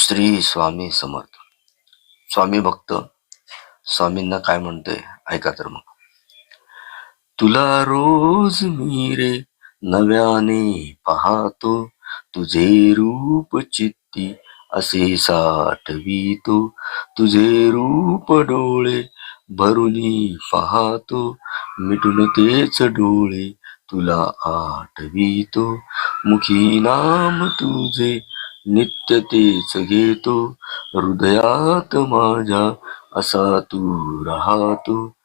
श्री स्वामी समर्थ. स्वामी भक्त स्वामींना काय म्हणतोय ऐका तर मग. तुला रोज मी रे नव्याने पाहतो, तुझे रूप चित्ती असे साठवितो. तुझे रूप डोळे भरुनी पाहतो, मिटून तेच डोळे तुला आठवितो. मुखी नाम तुझे नित्य तेच घेतो, हृदयात माझ्या असा तू राहतो.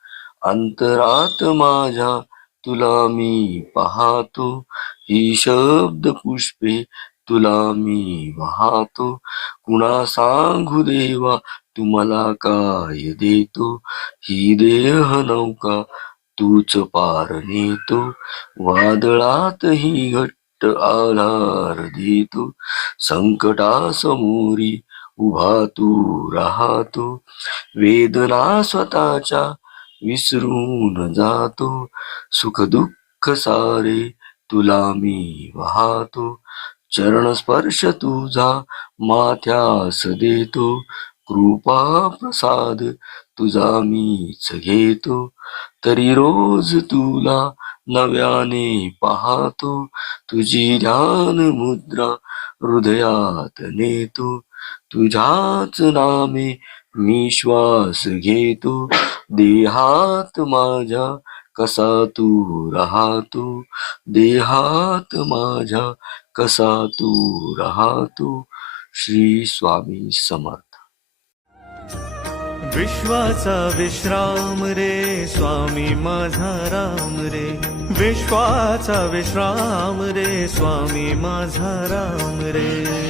अंतरात माझ्या तुला मी पाहतो, ही शब्द पुष्पे तुला मी वाहतो. कुणा सांगू देवा तुम्हाला काय देतो, ही देह नौका तूच पार नेतो. वादळात ही घट्ट आधार देतो, संकटासमोरी उभा तू राहतो. वेदना स्वतःच्या विसरून जातो, सुख दुःख सारे तुला मी वाहतो. चरण स्पर्श तुझा माथ्यास देतो, कृपा प्रसाद तुझा मीच घेतो. तरी रोज तुला नव्याने पाहतो, तुझी ध्यान मुद्रा हृदयात नेतो. तुझ्याच नामे मी श्वास घेतो, देहात माझ्या कसा तू राहतो. देहात माझ्या कसा तू राहतो. श्री स्वामी समर्थ. विश्वाचा विश्राम रे स्वामी माझा राम रे. विश्वाचा विश्राम रे स्वामी माझा राम रे.